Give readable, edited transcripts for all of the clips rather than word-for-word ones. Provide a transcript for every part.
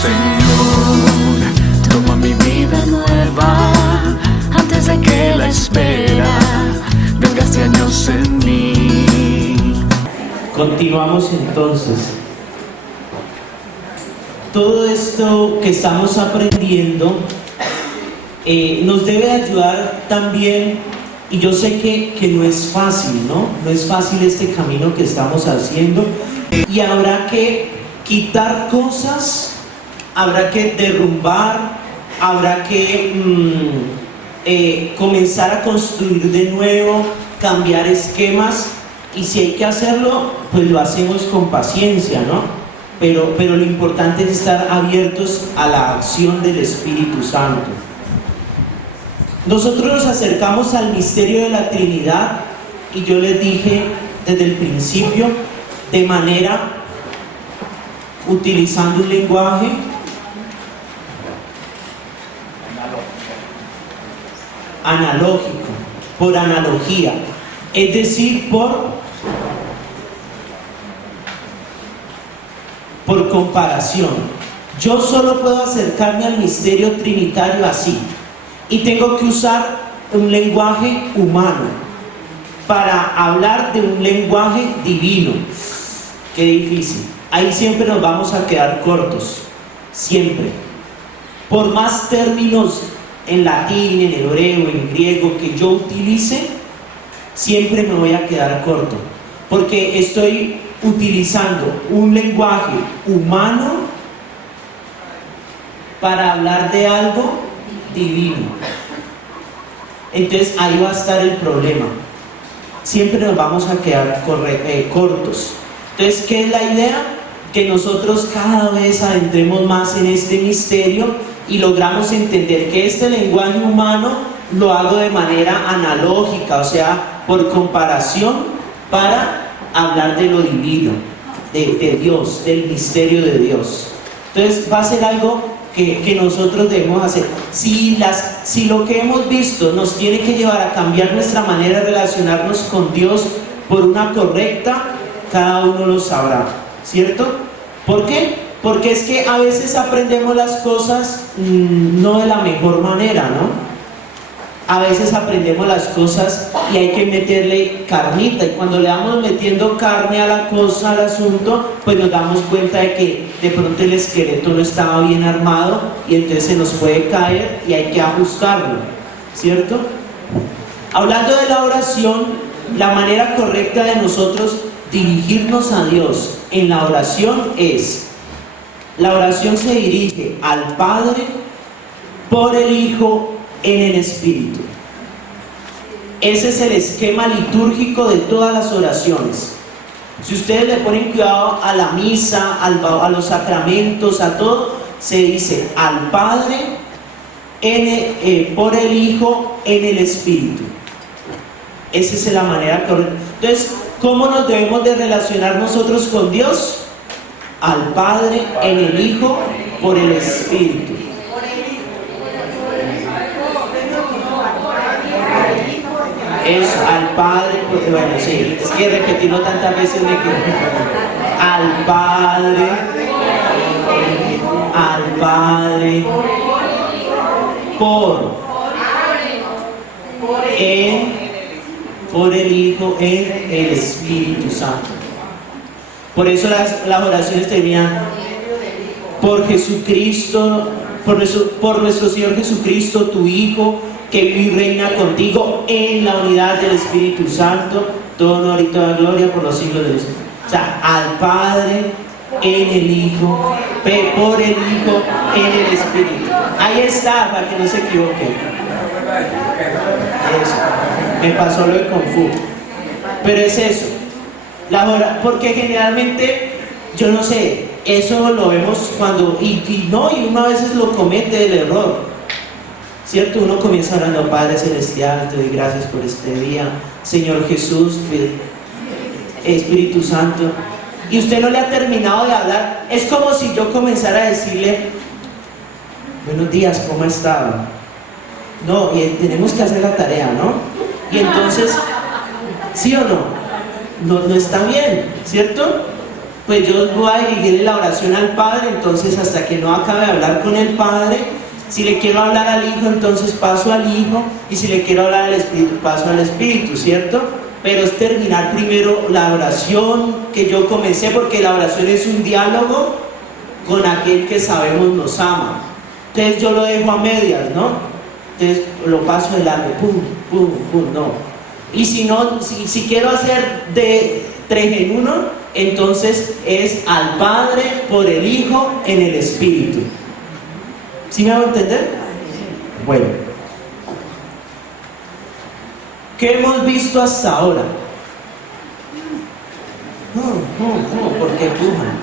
Señor, toma mi vida nueva antes de que la espera desgaste años en mí. Continuamos entonces. Todo esto que estamos aprendiendo nos debe ayudar también, y yo sé que no es fácil, ¿no? No es fácil este camino que estamos haciendo, y habrá que quitar cosas, habrá que derrumbar, habrá que comenzar a construir de nuevo, cambiar esquemas, y si hay que hacerlo, pues lo hacemos con paciencia, ¿no? Pero lo importante es estar abiertos a la acción del Espíritu Santo. Nosotros nos acercamos al misterio de la Trinidad, y yo les dije desde el principio, de manera, utilizando un lenguaje analógico, por analogía, es decir, por comparación. Yo solo puedo acercarme al misterio trinitario así, y tengo que usar un lenguaje humano para hablar de un lenguaje divino. Qué difícil. Ahí siempre nos vamos a quedar cortos, siempre. Por más términos en latín, en hebreo, en griego que yo utilice, siempre me voy a quedar corto, porque estoy utilizando un lenguaje humano para hablar de algo divino. Entonces ahí va a estar el problema. Siempre nos vamos a quedar cortos. Entonces, ¿qué es la idea? Que nosotros cada vez adentremos más en este misterio y logramos entender que este lenguaje humano lo hago de manera analógica, o sea, por comparación, para hablar de lo divino, de Dios, del misterio de Dios. Entonces va a ser algo que nosotros debemos hacer. Si lo que hemos visto nos tiene que llevar a cambiar nuestra manera de relacionarnos con Dios por una correcta, cada uno lo sabrá, ¿cierto? ¿Por qué? Porque es que a veces aprendemos las cosas no de la mejor manera, ¿no? A veces aprendemos las cosas y hay que meterle carnita, y cuando le vamos metiendo carne a la cosa, al asunto, pues nos damos cuenta de que de pronto el esqueleto no estaba bien armado, y entonces se nos puede caer y hay que ajustarlo, ¿cierto? Hablando de la oración, la manera correcta de nosotros dirigirnos a Dios en la oración es: la oración se dirige al Padre por el Hijo en el Espíritu. Ese es el esquema litúrgico de todas las oraciones. Si ustedes le ponen cuidado a la misa, a los sacramentos, a todo, se dice al Padre por el Hijo en el Espíritu. Esa es la manera correcta. Entonces, ¿cómo nos debemos de relacionar nosotros con Dios? Al Padre en el Hijo por el Espíritu. Eso, al Padre, pues, bueno, sí, es que repetirlo tantas veces me quedo. Al Padre, por el Hijo en el Espíritu Santo. Por eso las oraciones terminan por Jesucristo, por nuestro Señor Jesucristo, tu Hijo, que vive y reina contigo en la unidad del Espíritu Santo, todo honor y toda gloria por los siglos de los siglos. O sea, al Padre en el Hijo, por el Hijo en el Espíritu. Ahí está, para que no se equivoquen. Eso, me pasó lo de Kung Fu. Pero es eso, porque generalmente, yo no sé, eso lo vemos cuando, y uno a veces lo comete el error, ¿cierto? Uno comienza hablando: Padre Celestial, te doy gracias por este día, Señor Jesús, Espíritu Santo, y usted no le ha terminado de hablar. Es como si yo comenzara a decirle: buenos días, ¿cómo ha estado? No, y tenemos que hacer la tarea, ¿no? Y entonces, ¿sí o no? No está bien, ¿cierto? pues yo voy a dirigirle la oración al Padre, entonces hasta que no acabe de hablar con el Padre, si le quiero hablar al Hijo, entonces paso al Hijo, y si le quiero hablar al Espíritu, paso al Espíritu, ¿cierto? Pero es terminar primero la oración que yo comencé, porque la oración es un diálogo con aquel que sabemos nos ama. Entonces yo lo dejo a medias, ¿no? Entonces lo paso de largo, pum, pum, pum, no. Y si no, si quiero hacer de 3 en 1, entonces es al Padre, por el Hijo, en el Espíritu. ¿Sí me hago entender? Bueno. ¿Qué hemos visto hasta ahora? ¿Por qué empujan?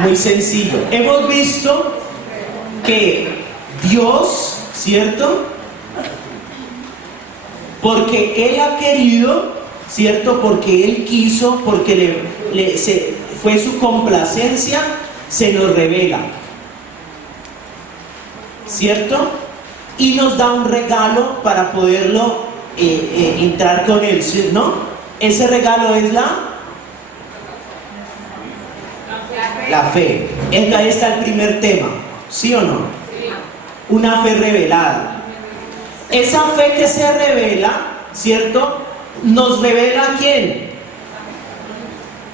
Muy sencillo. Hemos visto que Dios, ¿cierto? Porque Él ha querido, ¿cierto? Porque Él quiso, porque fue su complacencia, se nos revela, ¿cierto? Y nos da un regalo para poderlo entrar con Él, ¿no? Ese regalo es la fe. Ahí está el primer tema, ¿sí o no? Sí. Una fe revelada. Esa fe que se revela, ¿cierto? ¿Nos revela a quién?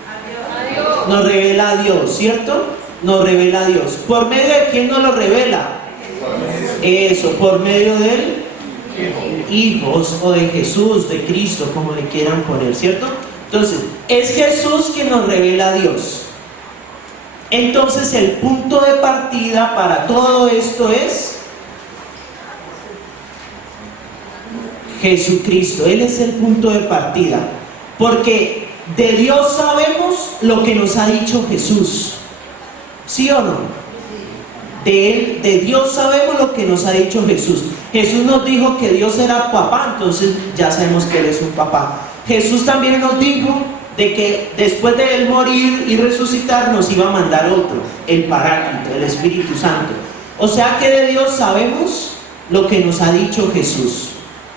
A Dios. Nos revela a Dios, ¿cierto? Nos revela a Dios. ¿Por medio de quién nos lo revela? Eso, por medio del Hijo o de Jesús, de Cristo, como le quieran poner, ¿cierto? Entonces, es Jesús quien nos revela a Dios. Entonces, el punto de partida para todo esto es Jesucristo. Él es el punto de partida, porque de Dios sabemos lo que nos ha dicho Jesús, ¿sí o no? De Dios sabemos lo que nos ha dicho Jesús. Jesús nos dijo que Dios era papá, entonces ya sabemos que Él es un papá. Jesús también nos dijo de que después de Él morir y resucitar nos iba a mandar otro, el Paráclito, el Espíritu Santo. O sea que de Dios sabemos lo que nos ha dicho Jesús,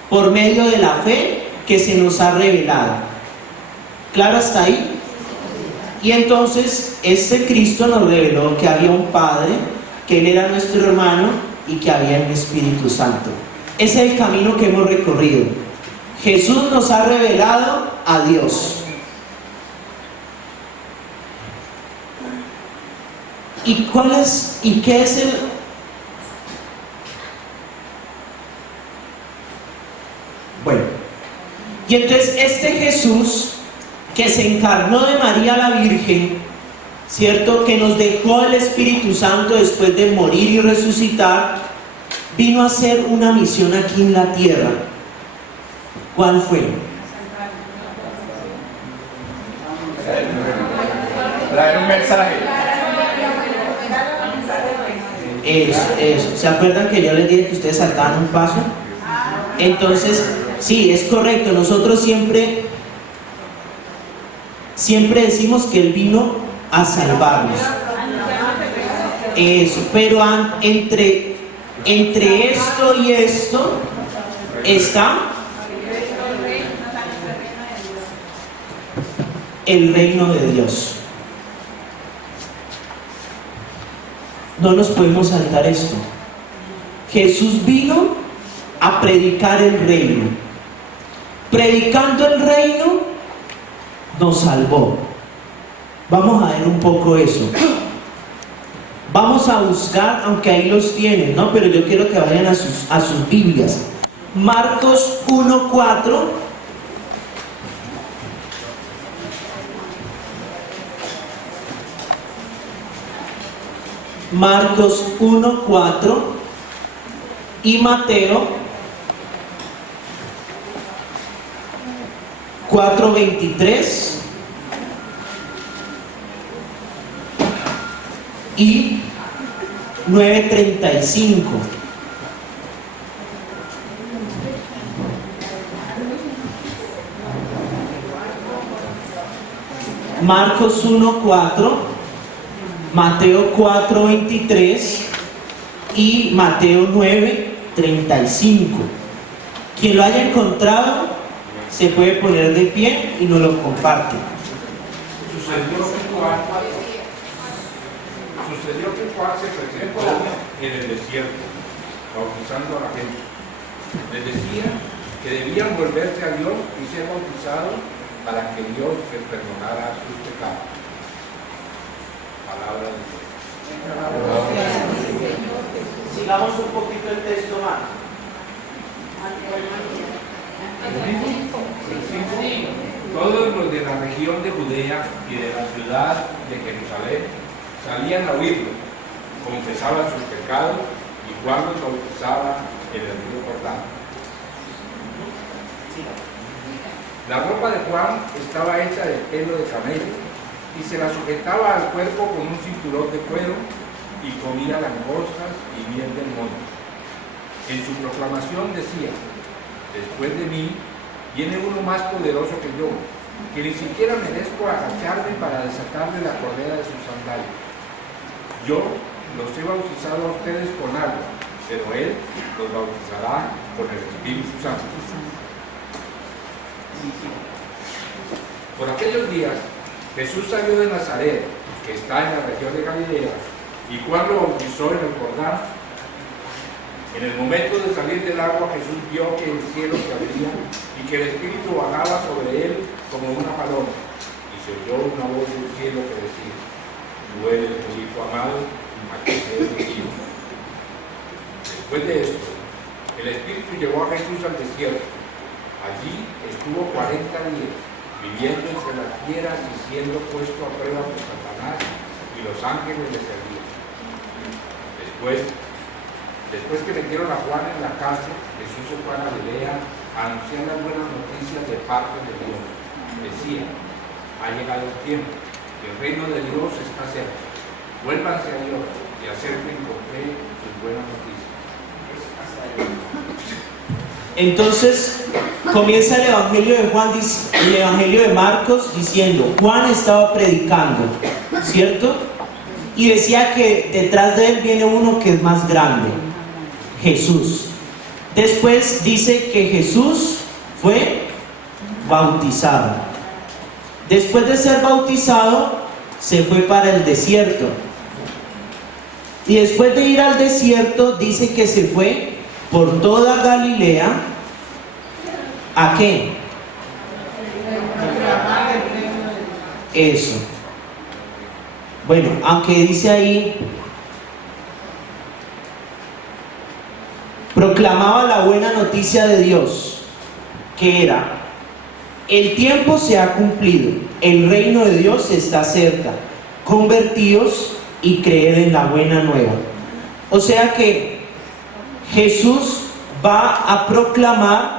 por medio de la fe que se nos ha revelado. ¿Claro hasta ahí? Y entonces este Cristo nos reveló que había un Padre, que Él era nuestro hermano y que había un Espíritu Santo. Ese es el camino que hemos recorrido. Jesús nos ha revelado a Dios. ¿Y qué es el? Bueno, y entonces este Jesús que se encarnó de María la Virgen, ¿cierto? Que nos dejó el Espíritu Santo después de morir y resucitar, vino a hacer una misión aquí en la tierra. ¿Cuál fue? Traer un mensaje. Eso. ¿Se acuerdan que yo les dije que ustedes saltaban un paso? Entonces, sí, es correcto. Nosotros siempre decimos que Él vino a salvarnos. Eso, pero entre esto y esto está el reino de Dios. No nos podemos saltar esto. Jesús vino a predicar el reino. Predicando el reino nos salvó. Vamos a ver un poco eso. Vamos a buscar, aunque ahí los tienen, ¿no? Pero yo quiero que vayan a sus Biblias. Marcos 1:4. Marcos 1:4 y Mateo 4:23 y 9:35. Marcos 1:4, Mateo 4:23 y Mateo 9:35. Quien lo haya encontrado, se puede poner de pie y nos lo comparte. Sucedió que Juan se presentó en el desierto, bautizando a la gente. Les decía que debían volverse a Dios y ser bautizados para que Dios les perdonara sus pecados. Palabra de Dios. Sigamos un poquito el texto más. Todos los de la región de Judea y de la ciudad de Jerusalén salían a oírlo, confesaban sus pecados y Juan los bautizaba en el río Jordán. La ropa de Juan estaba hecha de pelo de camello y se la sujetaba al cuerpo con un cinturón de cuero y comía langostas y miel del monte. En su proclamación decía: después de mí viene uno más poderoso que yo, que ni siquiera merezco agacharme para desatarle la correa de sus sandalias. Yo los he bautizado a ustedes con agua, pero él los bautizará con el Espíritu Santo. Por aquellos días, Jesús salió de Nazaret, que está en la región de Galilea, y Juan lo bautizó en el Jordán. En el momento de salir del agua, Jesús vio que el cielo se abría y que el Espíritu vagaba sobre él como una paloma. Y se oyó una voz del cielo que decía: tú eres mi Hijo amado, a quien he elegido. Después de esto, el Espíritu llevó a Jesús al desierto. Allí estuvo 40 días, viviendo entre las fieras y siendo puesto a prueba por Satanás, y los ángeles le servían. Después que metieron a Juan en la cárcel, Jesús se fue a Galilea a anunciar las buenas noticias de parte de Dios. Decía: ha llegado el tiempo, el reino de Dios está cerca. Vuélvanse a Dios y acerquen con fe sus buenas noticias. Entonces comienza el Evangelio de Juan, el Evangelio de Marcos diciendo: Juan estaba predicando, ¿cierto? Y decía que detrás de él viene uno que es más grande, Jesús. Después dice que Jesús fue bautizado. Después de ser bautizado, se fue para el desierto. Y después de ir al desierto, dice que se fue por toda Galilea. ¿A qué? Eso. Bueno, aunque dice ahí, proclamaba la buena noticia de Dios, que era: el tiempo se ha cumplido, el reino de Dios está cerca, convertíos y creed en la buena nueva. O sea que Jesús va a proclamar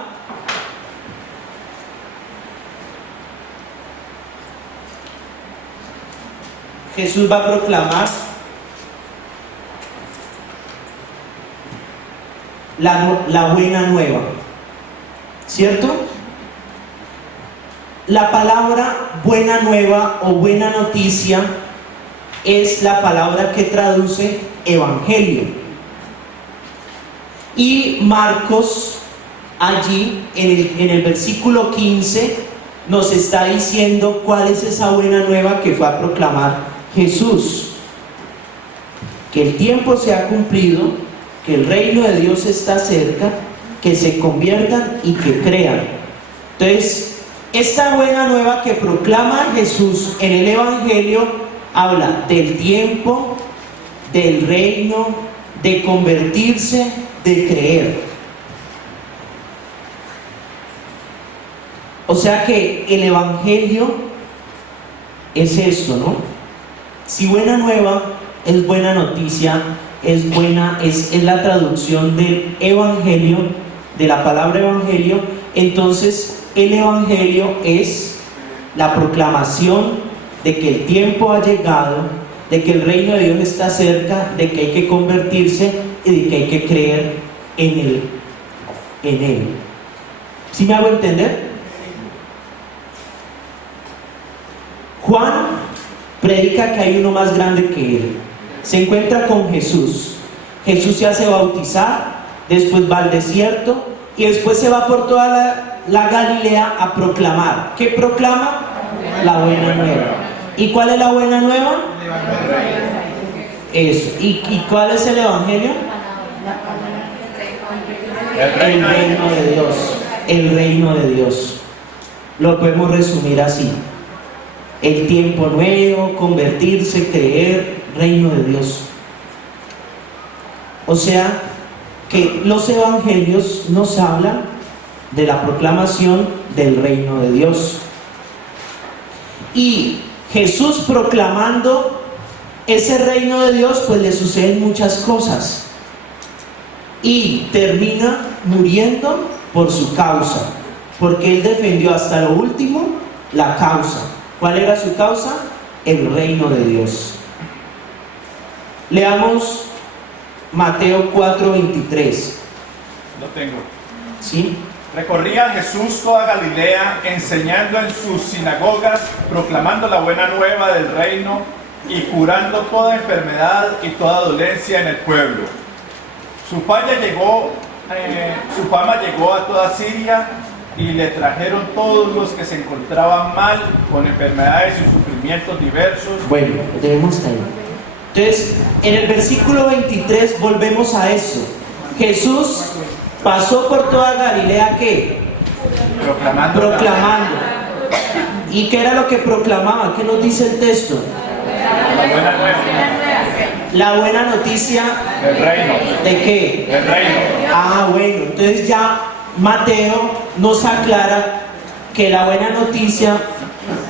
la buena nueva, ¿cierto? La palabra buena nueva o buena noticia es la palabra que traduce evangelio. Y Marcos, allí en el versículo 15, nos está diciendo cuál es esa buena nueva que fue a proclamar Jesús: que el tiempo se ha cumplido, que el reino de Dios está cerca, que se conviertan y que crean. Entonces, esta buena nueva que proclama Jesús en el Evangelio habla del tiempo, del reino, de convertirse, de creer. O sea que el Evangelio es esto, ¿no? Si buena nueva es buena noticia, es la traducción del Evangelio, de la palabra Evangelio, entonces el Evangelio es la proclamación de que el tiempo ha llegado, de que el reino de Dios está cerca, de que hay que convertirse y de que hay que creer en Él. ¿Sí me hago entender? Juan predica que hay uno más grande que él. Se encuentra con Jesús. Jesús se hace bautizar, después va al desierto y después se va por toda la Galilea a proclamar. ¿Qué proclama? La buena nueva. ¿Y cuál es la buena nueva? Eso. ¿Y cuál es el evangelio? El reino de Dios. El reino de Dios. Lo podemos resumir así: el tiempo nuevo, convertirse, creer, reino de Dios. O sea, que los evangelios nos hablan de la proclamación del reino de Dios. Y Jesús proclamando ese reino de Dios, pues le suceden muchas cosas. Y termina muriendo por su causa, porque él defendió hasta lo último la causa. ¿Cuál era su causa? El reino de Dios. Leamos Mateo 4:23. Lo tengo. ¿Sí? Recorría Jesús toda Galilea, enseñando en sus sinagogas, proclamando la buena nueva del reino y curando toda enfermedad y toda dolencia en el pueblo. Su fama llegó a toda Siria y le trajeron todos los que se encontraban mal con enfermedades y sufrimientos diversos. Bueno, debemos estar ahí. Entonces, en el versículo 23 volvemos a eso. Jesús pasó por toda Galilea, ¿qué? Proclamando. ¿Y qué era lo que proclamaba? ¿Qué nos dice el texto? La buena nueva. La buena noticia. El reino. ¿De qué? El reino. Ah, bueno, entonces ya Mateo nos aclara que la buena noticia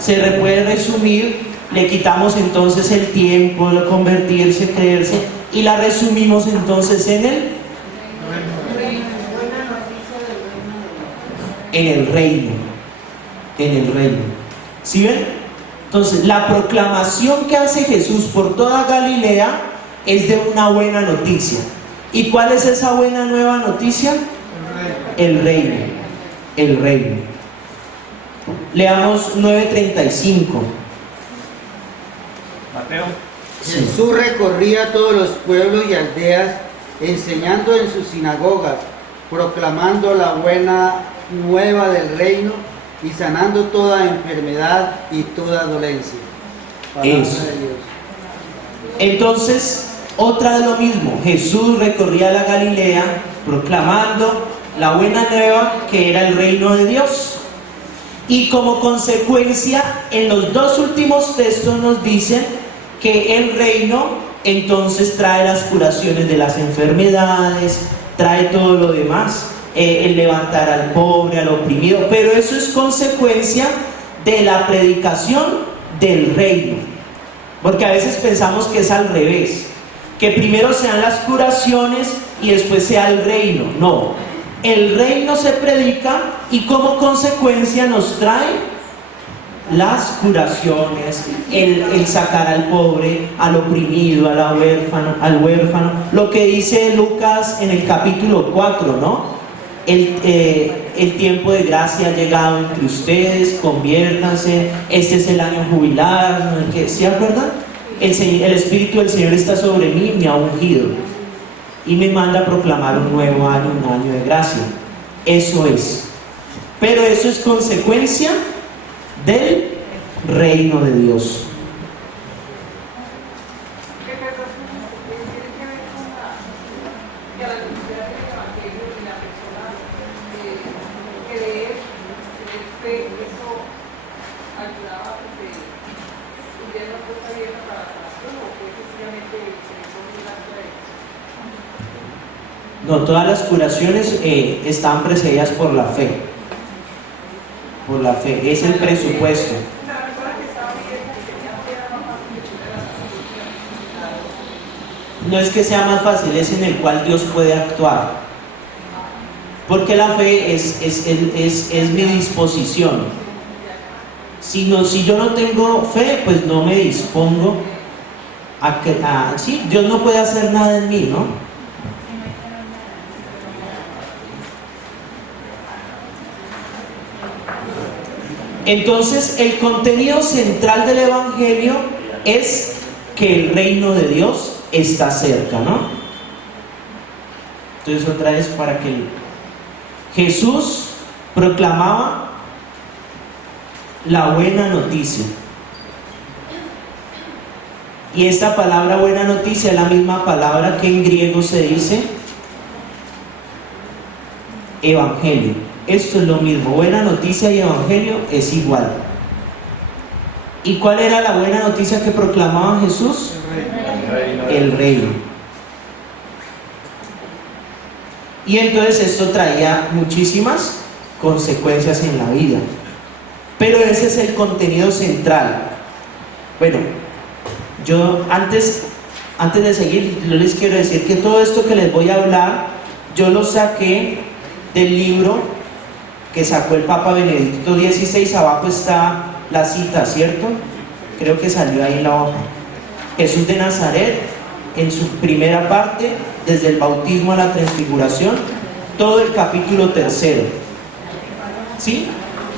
se le puede resumir. Le quitamos entonces el tiempo de convertirse, creerse, y la resumimos entonces en el reino. En el reino. ¿Sí ven? Entonces, la proclamación que hace Jesús por toda Galilea es de una buena noticia. ¿Y cuál es esa buena nueva noticia? El reino. El reino. Leamos 9:35. Mateo. Sí. Jesús recorría todos los pueblos y aldeas, enseñando en sus sinagogas, proclamando la buena nueva del reino y sanando toda enfermedad y toda dolencia. Palabra Eso. de Dios. Entonces, otra de lo mismo. Jesús recorría la Galilea proclamando la buena nueva, que era el reino de Dios. Y como consecuencia, en los dos últimos textos nos dicen que el reino entonces trae las curaciones de las enfermedades, trae todo lo demás, el levantar al pobre, al oprimido, pero eso es consecuencia de la predicación del reino. Porque a veces pensamos que es al revés, que primero sean las curaciones y después sea el reino. No, el reino se predica y como consecuencia nos trae las curaciones, el sacar al pobre, al oprimido, al huérfano, lo que dice Lucas en el capítulo 4, ¿no? El tiempo de gracia ha llegado entre ustedes, conviértanse, este es el año jubilar, ¿no? ¿Sí acuerdan? El Espíritu del Señor está sobre mí, me ha ungido y me manda a proclamar un nuevo año, un año de gracia. Eso es. Pero eso es consecuencia del reino de Dios. No, todas las curaciones están precedidas por la fe. Por la fe, es el presupuesto. No es que sea más fácil, es en el cual Dios puede actuar. Porque la fe es mi disposición. Si yo no tengo fe, pues no me dispongo sí, Dios no puede hacer nada en mí, ¿no? Entonces, el contenido central del Evangelio es que el reino de Dios está cerca, ¿no? Entonces, otra vez para que Jesús proclamaba la buena noticia. Y esta palabra buena noticia es la misma palabra que en griego se dice evangelio. Esto es lo mismo, buena noticia y evangelio es igual. ¿Y cuál era la buena noticia que proclamaba Jesús? El reino. Y entonces esto traía muchísimas consecuencias en la vida. Pero ese es el contenido central. Bueno, yo antes de seguir, yo les quiero decir que todo esto que les voy a hablar, yo lo saqué del libro que sacó el Papa Benedicto XVI. Abajo está la cita, ¿cierto? Creo que salió ahí en la hoja. Jesús de Nazaret, en su primera parte, desde el bautismo a la transfiguración, todo el capítulo 3. ¿Sí?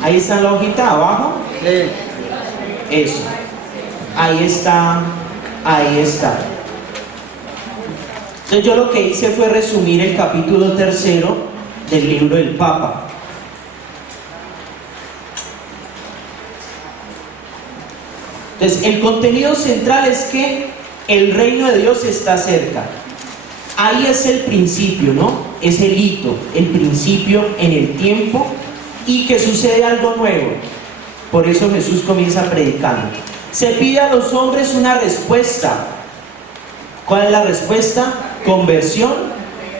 Ahí está en la hojita abajo. Eso. Ahí está. Ahí está. Entonces yo lo que hice fue resumir el capítulo 3 del libro del Papa. Entonces el contenido central es que el reino de Dios está cerca. Ahí es el principio, ¿no? Es el hito, el principio en el tiempo, y que sucede algo nuevo. Por eso Jesús comienza predicando. Se pide a los hombres una respuesta. ¿Cuál es la respuesta? Conversión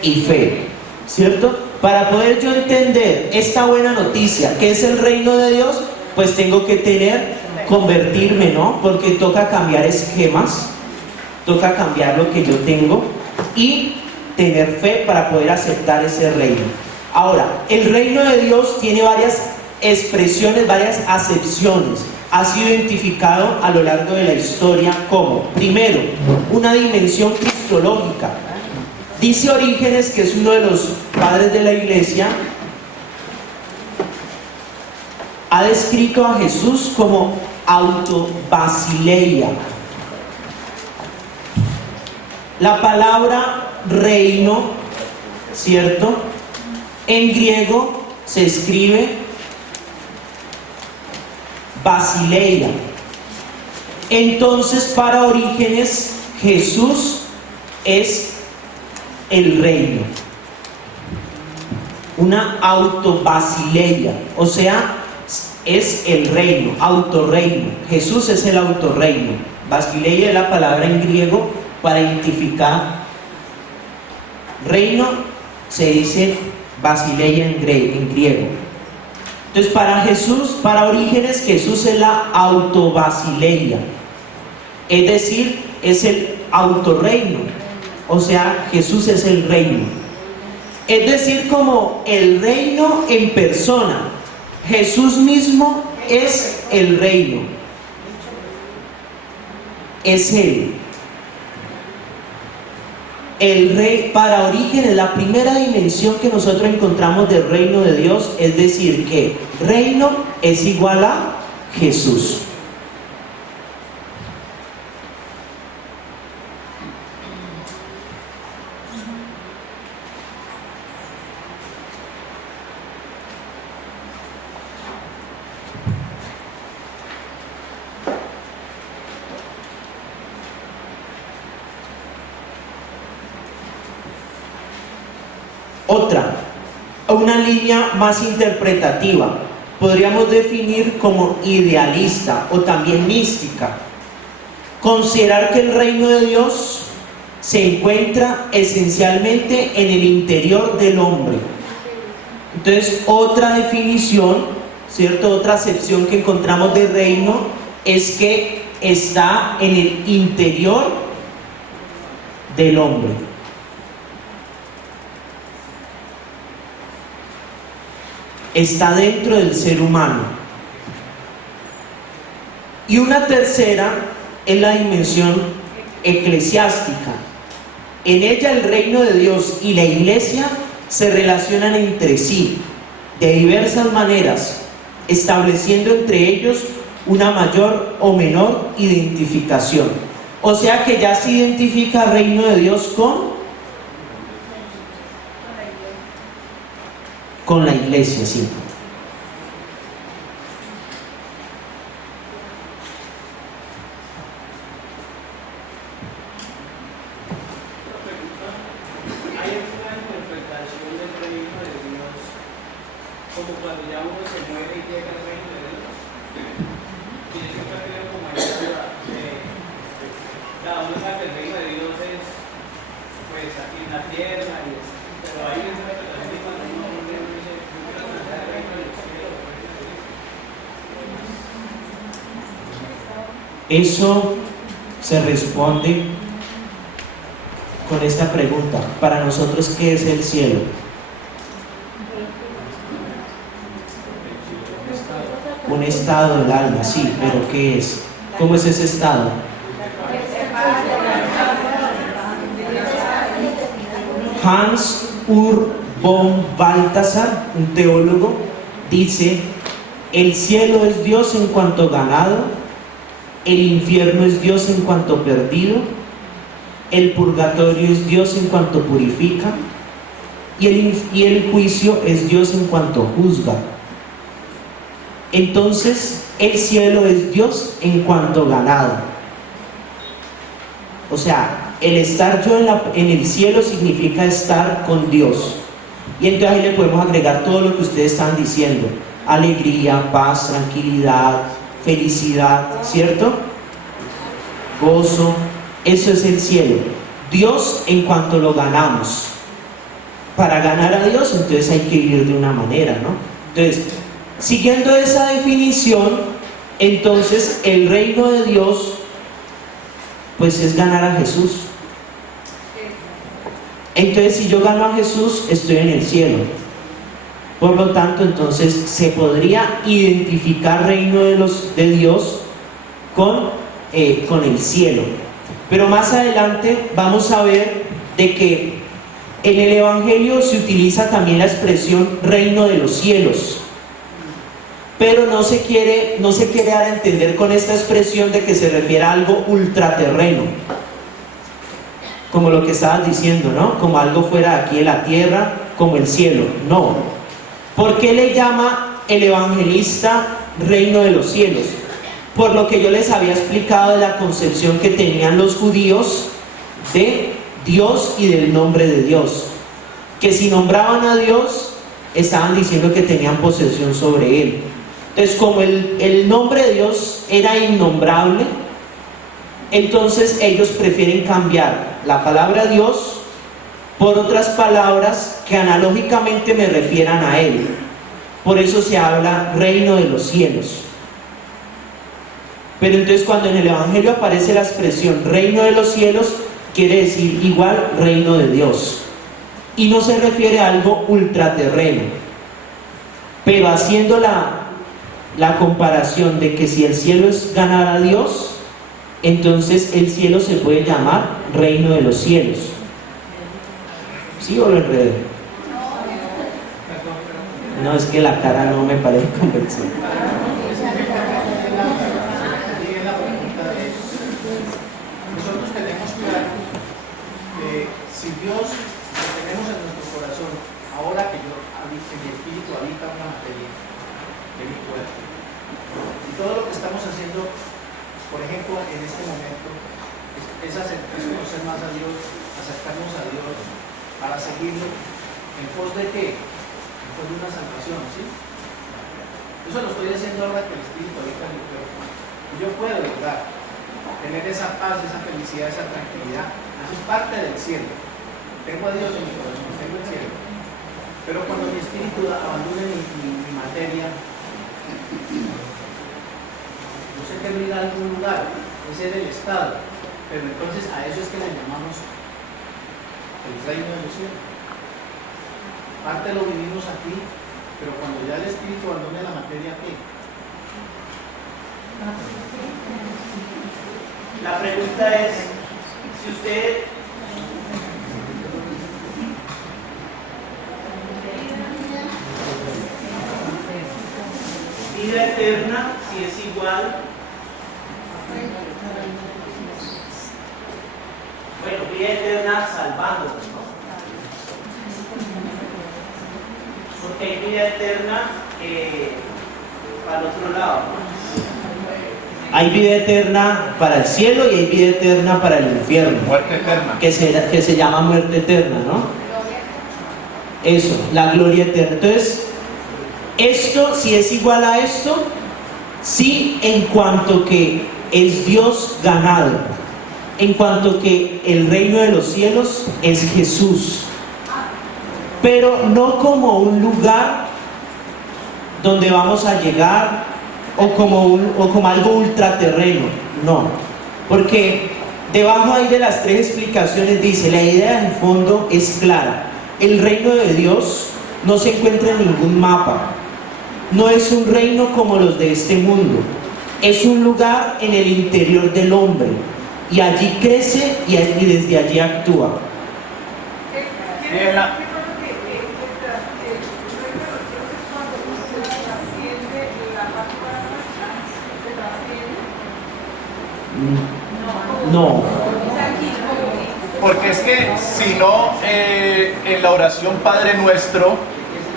y fe, ¿cierto? Para poder yo entender esta buena noticia, que es el reino de Dios, pues tengo que convertirme, ¿no? Porque toca cambiar esquemas, toca cambiar lo que yo tengo y tener fe para poder aceptar ese reino. Ahora, el reino de Dios tiene varias expresiones, varias acepciones. Ha sido identificado a lo largo de la historia como, primero, una dimensión cristológica. Dice Orígenes, que es uno de los padres de la iglesia, ha descrito a Jesús como autobasileia. La palabra reino, ¿cierto? En griego se escribe basileia. Entonces, para Orígenes, Jesús es el reino, una autobasileia, o sea, es el reino, autorreino. Jesús es el autorreino. Basileia es la palabra en griego para identificar reino, se dice basileia en griego. Entonces, para Jesús, para Orígenes, Jesús es la autobasileia, es decir, es el autorreino, o sea, Jesús es el reino, es decir, como el reino en persona. Jesús mismo es el reino, es Él. El rey, para Orígenes, la primera dimensión que nosotros encontramos del reino de Dios, es decir, que reino es igual a Jesús. Otra, una línea más interpretativa, podríamos definir como idealista o también mística. Considerar que el reino de Dios se encuentra esencialmente en el interior del hombre. Entonces, otra definición, ¿cierto? Otra acepción que encontramos de reino es que está en el interior del hombre. Está dentro del ser humano. Y una tercera es la dimensión eclesiástica. En ella el reino de Dios y la iglesia se relacionan entre sí de diversas maneras, estableciendo entre ellos una mayor o menor identificación. O sea que ya se identifica el reino de Dios con la iglesia, sí. como cuando ya uno se muere y llega al reino de Dios. Y yo siempre creo como en esa, cada uno sabe que el reino de Dios es pues aquí en la tierra, pero hay una interpretación de cuando uno dice, yo quiero alcanzar el reino de los cielos. Eso se responde con esta pregunta: para nosotros, ¿qué es el cielo? Un estado del alma, sí, pero ¿qué es? ¿Cómo es ese estado? Hans Ur von Balthasar, un teólogo, dice: el cielo es Dios en cuanto ganado, el infierno es Dios en cuanto perdido, el purgatorio es Dios en cuanto purifica, y el juicio es Dios en cuanto juzga. Entonces, el cielo es Dios en cuanto ganado. O sea, el estar yo en el cielo significa estar con Dios. Y entonces ahí le podemos agregar todo lo que ustedes están diciendo: alegría, paz, tranquilidad, felicidad, ¿cierto? Gozo. Eso es el cielo. Dios en cuanto lo ganamos. Para ganar a Dios, entonces hay que vivir de una manera, ¿no? Entonces, siguiendo esa definición, entonces el reino de Dios pues es ganar a Jesús. Entonces, si yo gano a Jesús, estoy en el cielo. Por lo tanto, entonces se podría identificar reino de Dios con el cielo. Pero más adelante vamos a ver de que en el Evangelio se utiliza también la expresión reino de los cielos. Pero no se quiere dar a entender con esta expresión de que se refiere a algo ultraterreno, como lo que estabas diciendo, ¿no? Como algo fuera de aquí de la tierra, como el cielo. No. ¿Por qué le llama el evangelista reino de los cielos? Por lo que yo les había explicado de la concepción que tenían los judíos de Dios y del nombre de Dios. Que si nombraban a Dios, estaban diciendo que tenían posesión sobre Él. Entonces, como el nombre de Dios era innombrable, entonces ellos prefieren cambiar la palabra Dios por otras palabras que analógicamente me refieran a Él. Por eso se habla reino de los cielos. Pero entonces cuando en el Evangelio aparece la expresión reino de los cielos, quiere decir igual reino de Dios. Y no se refiere a algo ultraterreno. Pero haciendo la comparación de que si el cielo es ganar a Dios, entonces el cielo se puede llamar reino de los cielos. ¿Sí o lo enredé? No, es que la cara no me parece convencida. Nosotros tenemos claro que si Dios lo tenemos en nuestro corazón, ahora que mi espíritu habita una materia de mi cuerpo, y todo lo que estamos haciendo, por ejemplo, en este momento, es conocer más a Dios, acercarnos a Dios, para seguirlo, en pos de qué? En pos de una salvación, ¿sí? Eso lo estoy haciendo ahora que el espíritu habita en mi cuerpo. Y yo puedo lograr tener esa paz, esa felicidad, esa tranquilidad. Eso es parte del cielo. Tengo a Dios en mi corazón, tengo el cielo. Pero cuando mi espíritu abandone mi materia, yo sé que no ir a algún lugar, ese es el estado. Pero entonces a eso es que le llamamos el reino de los cielos. Parte lo vivimos aquí, pero cuando ya el espíritu abandone la materia, ¿qué? La pregunta es, si usted vida eterna, si es igual, bueno, vida eterna salvándonos, ¿no? Porque hay vida eterna para el otro lado, ¿no? Hay vida eterna para el cielo y hay vida eterna para el infierno. Muerte eterna. Que se llama muerte eterna, ¿no? Eso, la gloria eterna. Entonces, Esto, si es igual a esto, sí, en cuanto que es Dios ganado, en cuanto que el reino de los cielos es Jesús, pero no como un lugar donde vamos a llegar o como algo ultraterreno, no, porque debajo ahí de las tres explicaciones dice, la idea en fondo es clara, el reino de Dios no se encuentra en ningún mapa, no es un reino como los de este mundo, es un lugar en el interior del hombre y allí crece y desde allí actúa. No. Porque es que si no, en la oración Padre Nuestro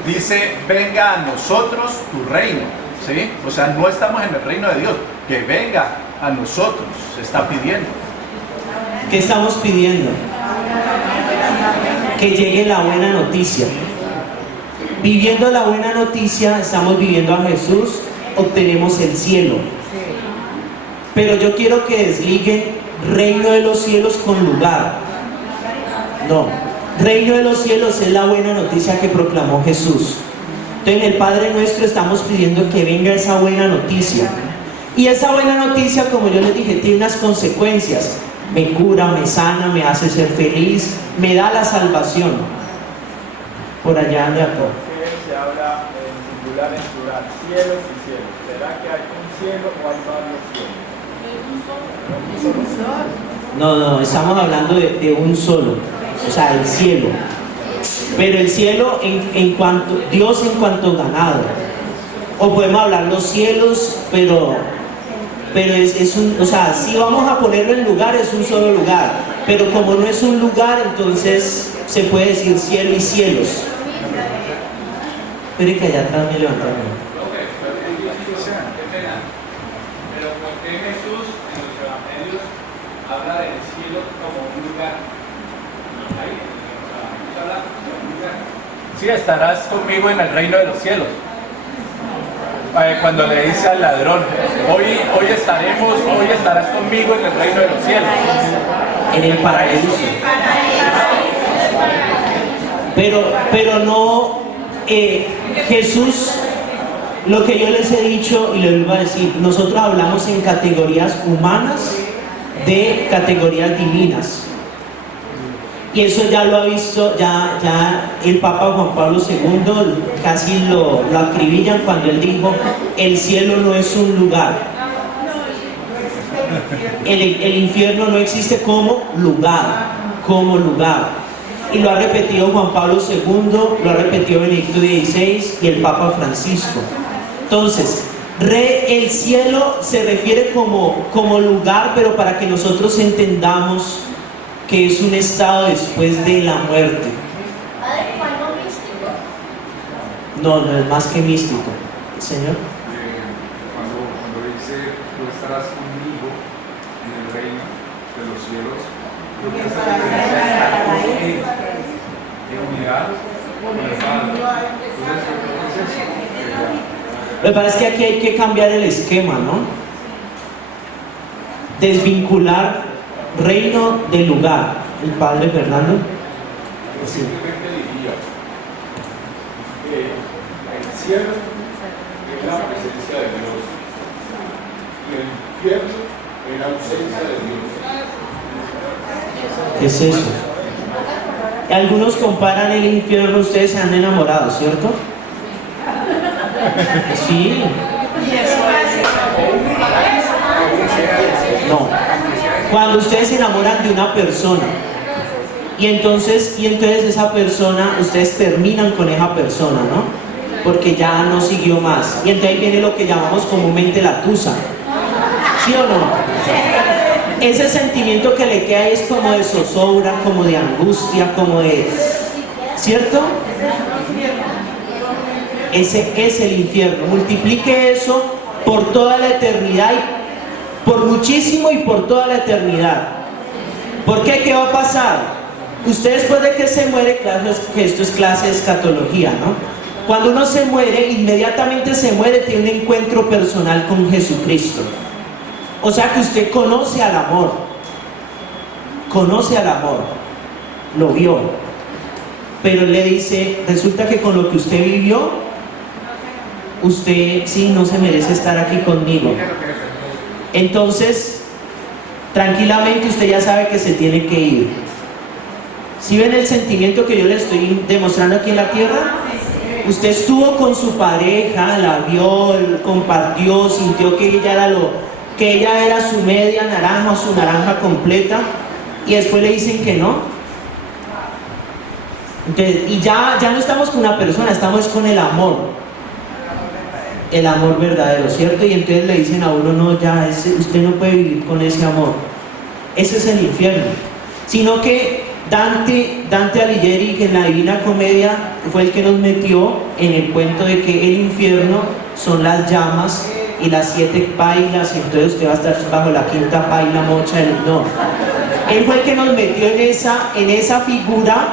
dice, venga a nosotros tu reino, ¿sí? O sea, no estamos en el reino de Dios, que venga a nosotros, se está pidiendo. ¿Qué estamos pidiendo? Que llegue la buena noticia. Viviendo la buena noticia, estamos viviendo a Jesús, obtenemos el cielo. Pero yo quiero que desliguen reino de los cielos con lugar. No, reino de los cielos es la buena noticia que proclamó Jesús. Entonces en el Padre Nuestro estamos pidiendo que venga esa buena noticia. Y esa buena noticia, como yo les dije, tiene unas consecuencias. Me cura, me sana, me hace ser feliz, me da la salvación. Por allá de acá. Se habla en singular, en plural, cielos y cielos. ¿Será que hay un cielo o hay varios cielos? No, estamos hablando de un solo, o sea, el cielo. Pero el cielo en cuanto, Dios en cuanto ganado. O podemos hablar los cielos, pero es un, o sea, si vamos a ponerlo en lugar, es un solo lugar. Pero como no es un lugar, entonces se puede decir cielo y cielos. Espere que allá atrás me levantaron. Pero ¿por qué Jesús en los evangelios habla del cielo como un lugar? Ahí, Jesús habla de un lugar. Sí, estarás conmigo en el reino de los cielos. Cuando le dice al ladrón, hoy estarás conmigo en el reino de los cielos. En el paraíso. Pero no, Jesús, lo que yo les he dicho y les voy a decir, nosotros hablamos en categorías humanas de categorías divinas. Y eso ya lo ha visto, ya el Papa Juan Pablo II casi lo acribillan cuando él dijo, el cielo no es un lugar. El infierno no existe como lugar. Y lo ha repetido Juan Pablo II, lo ha repetido Benedicto XVI y el Papa Francisco. Entonces, el cielo se refiere como lugar, pero para que nosotros entendamos que es un estado después de la muerte. Padre, ¿cuál místico? No es más que místico. Señor. Cuando dice, tú estarás conmigo en el reino de los cielos, lo que hace referencia en unidad con el Padre. Entonces, ¿qué es eso? Lo que pasa es que aquí hay que cambiar el esquema, ¿no? Desvincular reino del lugar. El padre Fernando. Sí. Simplemente diría que el cielo es la presencia de Dios y el infierno es la ausencia de Dios. ¿Qué es eso? Algunos comparan el infierno, ustedes se han enamorado, ¿cierto? Sí. No. Cuando ustedes se enamoran de una persona y entonces esa persona, ustedes terminan con esa persona, ¿no? Porque ya no siguió más. Y entonces ahí viene lo que llamamos comúnmente la tusa. ¿Sí o no? Ese sentimiento que le queda es como de zozobra, como de angustia, como de... ¿Cierto? Ese es el infierno. Multiplique eso por toda la eternidad, por muchísimo y por toda la eternidad. ¿Por qué? ¿Qué va a pasar? Usted después de que se muere, claro que esto es clase de escatología, ¿no? Cuando uno se muere, inmediatamente se muere, tiene un encuentro personal con Jesucristo. O sea que usted conoce al amor. Conoce al amor. Lo vio. Pero él le dice, resulta que con lo que usted vivió, usted sí no se merece estar aquí conmigo. Entonces, tranquilamente usted ya sabe que se tiene que ir. ¿Sí ven el sentimiento que yo le estoy demostrando aquí en la tierra? Usted estuvo con su pareja, la vio, compartió, sintió que ella era su media naranja o su naranja completa, y después le dicen que no. Entonces, y ya no estamos con una persona, estamos con el amor verdadero, ¿cierto? Y entonces le dicen a uno, no, usted no puede vivir con ese amor. Ese es el infierno. Sino que Dante Alighieri, que en la Divina Comedia fue el que nos metió en el cuento de que el infierno son las llamas y las 7 pailas, y entonces usted va a estar bajo la 5ª paila mocha. No, él fue el que nos metió en esa figura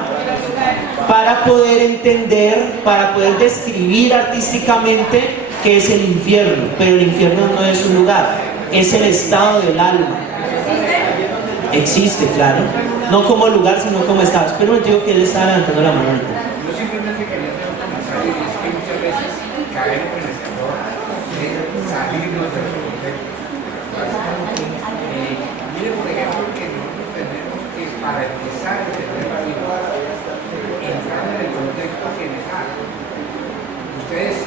para poder entender, para poder describir artísticamente qué es el infierno. Pero el infierno no es un lugar, es el estado del alma. Existe, claro, no como lugar, sino como estado. Pero me digo que él está levantando la mano. Yo simplemente quería hacer un comentario, y es que muchas veces caemos en el error de salirnos del contexto. Mire, por ejemplo, que nosotros tenemos que, para empezar a entender la vida, entrar en el contexto general. Ustedes,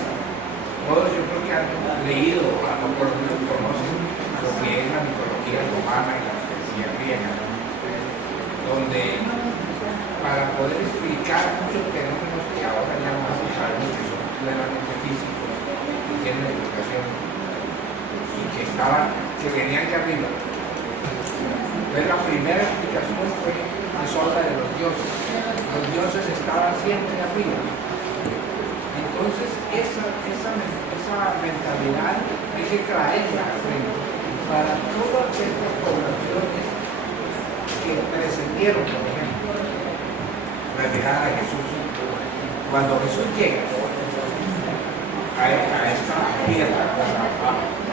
todos yo creo que han leído, o por lo menos conocen lo que es la mitología romana y la poesía griega, donde para poder explicar muchos fenómenos que ahora ya más sabemos que son plenamente físicos, que tienen explicación y que venían de arriba. Entonces la primera explicación es obra de los dioses. Los dioses estaban siempre arriba. Entonces esa mentalidad hay que traerla al reino para todas estas poblaciones que precedieron, por ejemplo, la llegada de Jesús. Cuando Jesús llega a esta tierra a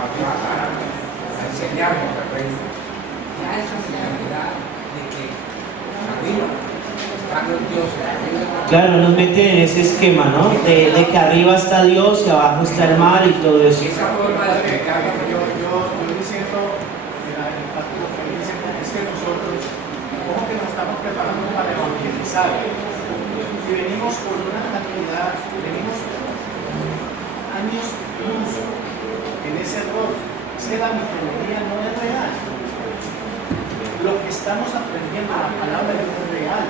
enseñarnos el reino, ya esa mentalidad de que arriba están los dioses. Claro, nos meten en ese esquema, ¿no? De que arriba está Dios y abajo está el mar y todo eso. Esa forma de explicar Yo diciendo, lo que dicen es que nosotros, como que nos estamos preparando para evangelizar, y venimos por una actividad, venimos años luz en ese error. Es que la mitología no es real. Lo que estamos aprendiendo, la palabra no es real.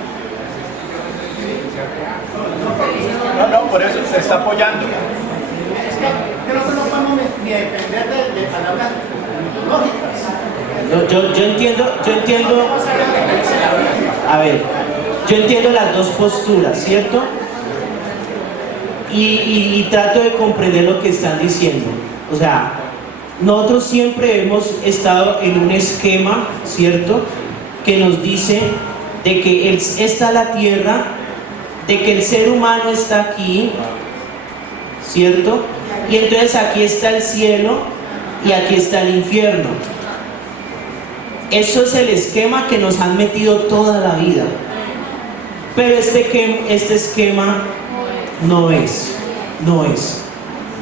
No, por eso se está apoyando. Es que creo que no podemos ni depender de palabras mitológicas. Yo entiendo, a ver, yo entiendo las dos posturas, ¿cierto? Y trato de comprender lo que están diciendo. O sea, nosotros siempre hemos estado en un esquema, ¿cierto?, que nos dice de que está la tierra, de que el ser humano está aquí, ¿cierto? Y entonces aquí está el cielo y aquí está el infierno. Eso es el esquema que nos han metido toda la vida. Pero este esquema no es.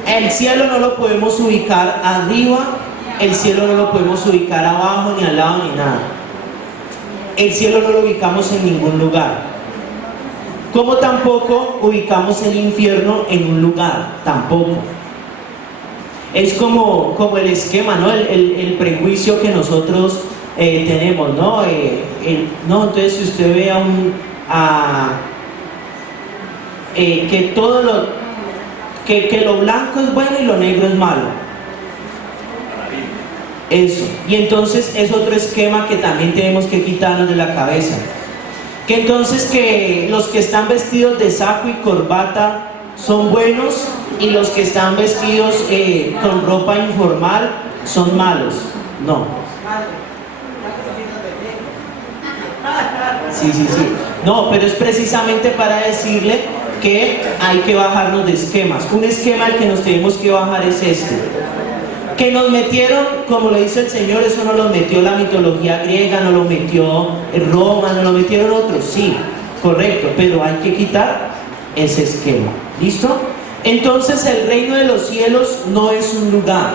El cielo no lo podemos ubicar arriba, el cielo no lo podemos ubicar abajo, ni al lado, ni nada. El cielo no lo ubicamos en ningún lugar. Como tampoco ubicamos el infierno en un lugar, tampoco. Es como el esquema, ¿no? El prejuicio que nosotros tenemos, ¿no? Entonces si usted ve que lo blanco es bueno y lo negro es malo. Eso. Y entonces es otro esquema que también tenemos que quitarnos de la cabeza. Que entonces que los que están vestidos de saco y corbata son buenos y los que están vestidos con ropa informal son malos. No. Sí. No, pero es precisamente para decirle que hay que bajarnos de esquemas. Un esquema al que nos tenemos que bajar es este. Que nos metieron, como lo dice el Señor, eso no lo metió la mitología griega, no lo metió Roma, no lo metieron otros, sí, correcto, pero hay que quitar ese esquema. ¿Listo? Entonces el reino de los cielos no es un lugar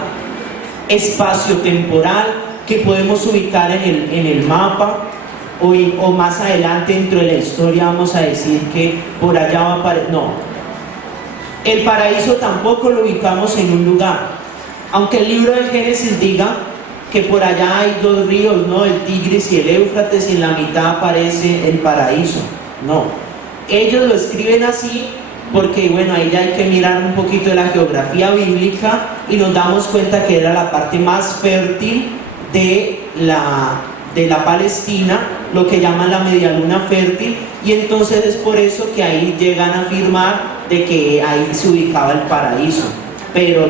espacio-temporal que podemos ubicar en el mapa o más adelante dentro de la historia vamos a decir que por allá va a aparecer. No. El paraíso tampoco lo ubicamos en un lugar. Aunque el libro del Génesis diga que por allá hay dos ríos, ¿no? El Tigris y el Éufrates, y en la mitad aparece el paraíso. No. Ellos lo escriben así porque, bueno, ahí ya hay que mirar un poquito de la geografía bíblica y nos damos cuenta que era la parte más fértil de la Palestina, lo que llaman la media luna fértil, y entonces es por eso que ahí llegan a afirmar de que ahí se ubicaba el paraíso. Pero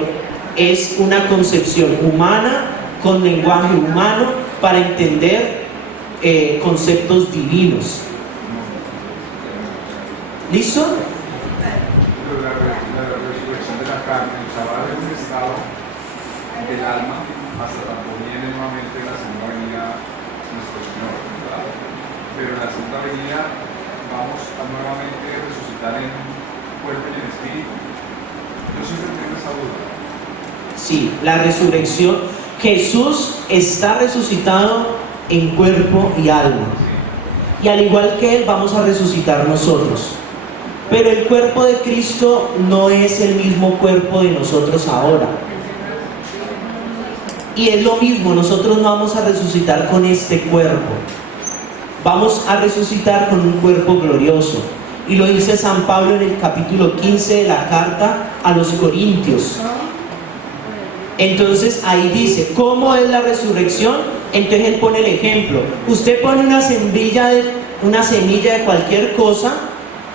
es una concepción humana, con lenguaje humano, para entender conceptos divinos. ¿Listo? La resurrección de la carne, o sea, va de un estado del alma hasta cuando viene nuevamente la segunda venida de nuestro Señor, ¿verdad? Pero en la segunda venida vamos a nuevamente resucitar en cuerpo y en espíritu. Yo siempre tengo esa duda. Sí, la resurrección. Jesús está resucitado en cuerpo y alma. Y al igual que Él, vamos a resucitar nosotros. Pero el cuerpo de Cristo no es el mismo cuerpo de nosotros ahora. Y es lo mismo, nosotros no vamos a resucitar con este cuerpo. Vamos a resucitar con un cuerpo glorioso. Y lo dice San Pablo en el capítulo 15 de la carta a los Corintios. Entonces ahí dice, ¿cómo es la resurrección? Entonces él pone el ejemplo. Usted pone una semilla de cualquier cosa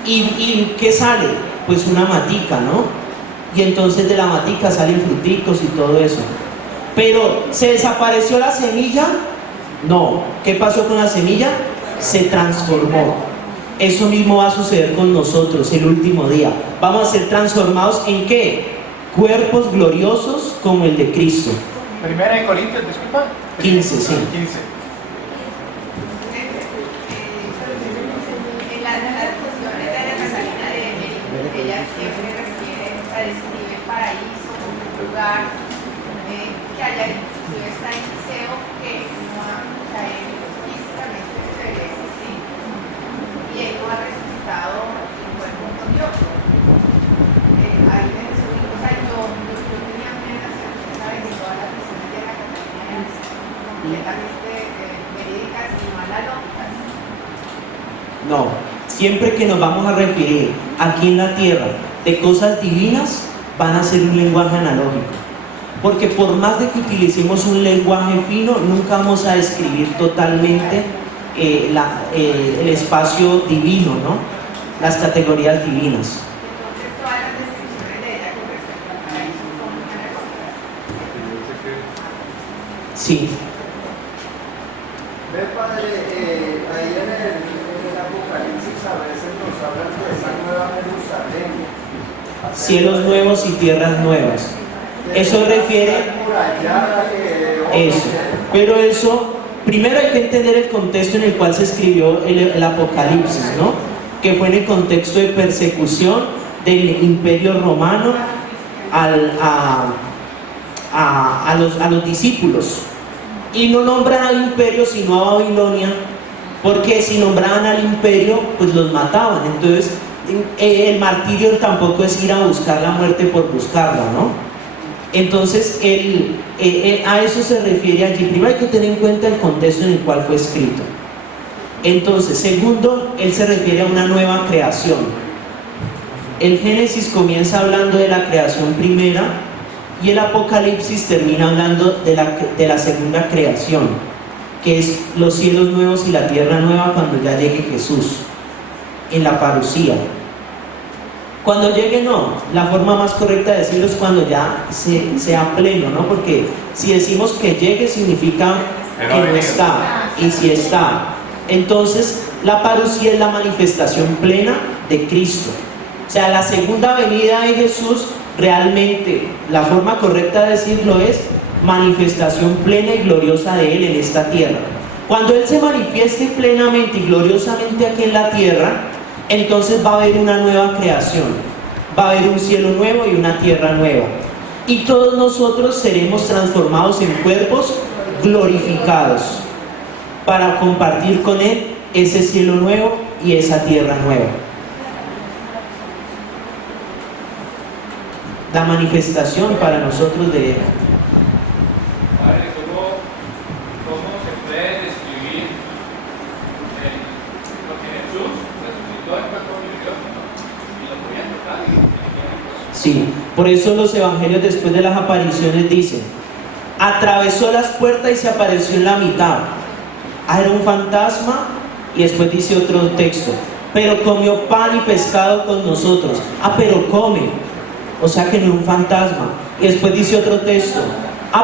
y ¿qué sale? Pues una matica, ¿no? Y entonces de la matica salen fruticos y todo eso. Pero ¿se desapareció la semilla? No. ¿Qué pasó con la semilla? Se transformó. Eso mismo va a suceder con nosotros el último día. Vamos a ser transformados ¿en qué? Cuerpos gloriosos como el de Cristo. Primera de Corintios, disculpa. 15, sí. 15. En las discusiones de la Catalina de América, ella siempre refiere a describir el paraíso como un lugar que haya inclusive está en liceo que no ha caído físicamente debería existir y él no ha resucitado en cuerpo glorioso. Ahí me resuelve, o sea, yo tenía plena certeza de que todas las visiones de la Catalina eran completamente verídicas y no analógicas. No, siempre que nos vamos a referir aquí en la tierra de cosas divinas, van a ser un lenguaje analógico. Porque por más de que utilicemos un lenguaje fino, nunca vamos a describir totalmente el espacio divino, ¿no? Las categorías divinas. Entonces todas las descripciones de ella con respecto al paraíso son analógicas. Sí. Ve, padre, ahí en el Apocalipsis a veces nos hablan de esa nueva Jerusalén. Cielos nuevos y tierras nuevas. Eso refiere eso. Pero eso, primero hay que entender el contexto en el cual se escribió el Apocalipsis, ¿no? Que fue en el contexto de persecución del Imperio Romano a los discípulos. Y no nombran al imperio sino a Babilonia, porque si nombraban al imperio, pues los mataban. Entonces, el martirio tampoco es ir a buscar la muerte por buscarla, ¿no? Entonces, a eso se refiere allí. Primero hay que tener en cuenta el contexto en el cual fue escrito. Entonces, segundo, él se refiere a una nueva creación. El Génesis comienza hablando de la creación primera y el Apocalipsis termina hablando de la segunda creación, que es los cielos nuevos y la tierra nueva cuando ya llegue Jesús, en la parucía. Cuando llegue no, la forma más correcta de decirlo es cuando ya sea pleno, ¿no? Porque si decimos que llegue significa que no está, y si está. Entonces, la parucía es la manifestación plena de Cristo. O sea, la segunda venida de Jesús, realmente, la forma correcta de decirlo es manifestación plena y gloriosa de Él en esta tierra. Cuando Él se manifieste plenamente y gloriosamente aquí en la tierra, entonces va a haber una nueva creación, va a haber un cielo nuevo y una tierra nueva. Y todos nosotros seremos transformados en cuerpos glorificados para compartir con Él ese cielo nuevo y esa tierra nueva. La manifestación para nosotros de Él. Padre, ¿cómo se puede describir lo que Jesús resucitó en cuerpo glorioso y lo podían tocar? Sí, por eso los evangelios después de las apariciones dicen: atravesó las puertas y se apareció en la mitad. Era un fantasma. Y después dice otro texto: pero comió pan y pescado con nosotros. Pero come. O sea que no es un fantasma. Y después dice otro texto: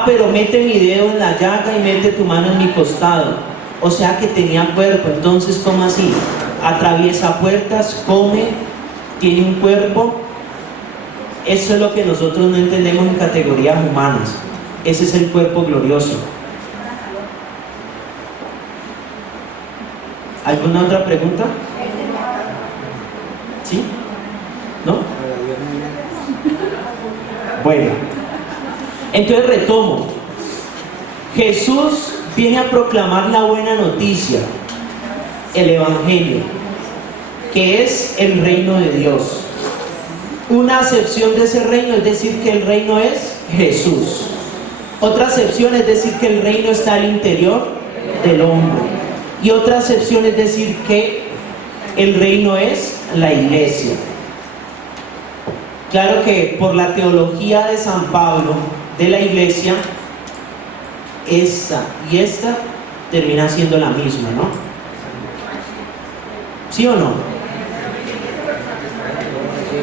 pero mete mi dedo en la llaga y mete tu mano en mi costado. O sea que tenía cuerpo. Entonces, ¿cómo así? Atraviesa puertas, come, tiene un cuerpo. Eso es lo que nosotros no entendemos en categorías humanas. Ese es el cuerpo glorioso. ¿Alguna otra pregunta? ¿Sí? ¿No? Bueno, entonces retomo. Jesús viene a proclamar la buena noticia, el Evangelio, que es el reino de Dios. Una acepción de ese reino es decir que el reino es Jesús. Otra acepción es decir que el reino está al interior del hombre. Y otra acepción es decir que el reino es la iglesia. Claro que por la teología de San Pablo de la iglesia, esta y esta terminan siendo la misma, ¿no? ¿Sí o no?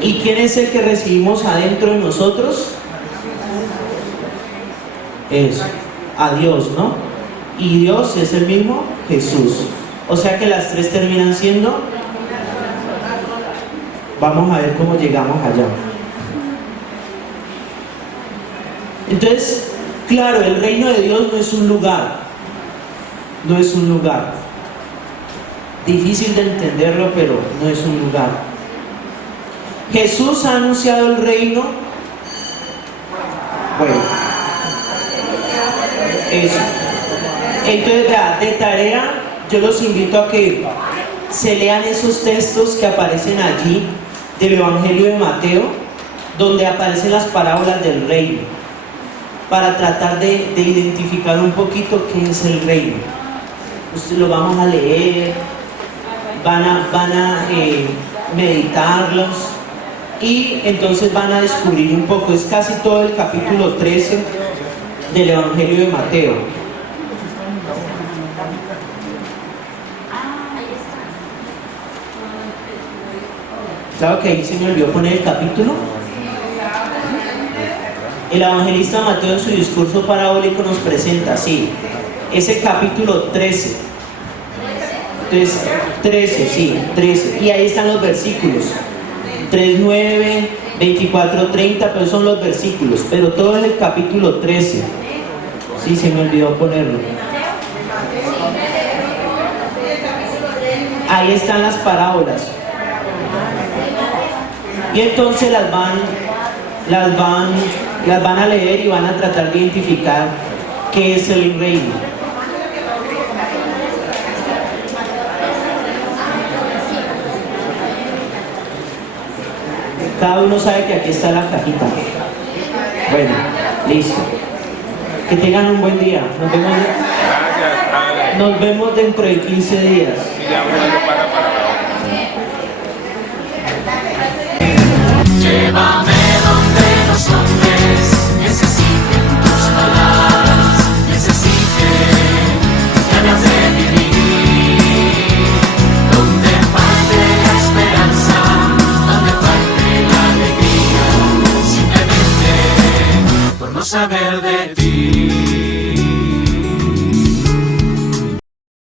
¿Y quién es el que recibimos adentro de nosotros? Eso, a Dios, ¿no? Y Dios es el mismo Jesús. O sea que las tres terminan siendo. Vamos a ver cómo llegamos allá. Entonces, claro, el reino de Dios no es un lugar. No es un lugar. Difícil de entenderlo, pero no es un lugar. Jesús ha anunciado el reino. Bueno, eso. Entonces, vea, de tarea, yo los invito a que se lean esos textos que aparecen allí del Evangelio de Mateo, donde aparecen las parábolas del reino, para tratar de identificar un poquito qué es el reino. Ustedes lo vamos a leer, van a meditarlos y entonces van a descubrir un poco. Es casi todo el capítulo 13 del Evangelio de Mateo. Claro que ahí se me olvidó poner el capítulo. El evangelista Mateo en su discurso parabólico nos presenta, sí, ese capítulo 13. Entonces, 13, sí, 13. Y ahí están los versículos. 3, 9, 24, 30, pero son los versículos. Pero todo es el capítulo 13. Sí, se me olvidó ponerlo. Ahí están las parábolas. Y entonces las van a leer y van a tratar de identificar qué es el reino. Cada uno sabe que aquí está la cajita. Bueno, listo. Que tengan un buen día. Nos vemos dentro de 15 días. Llévame.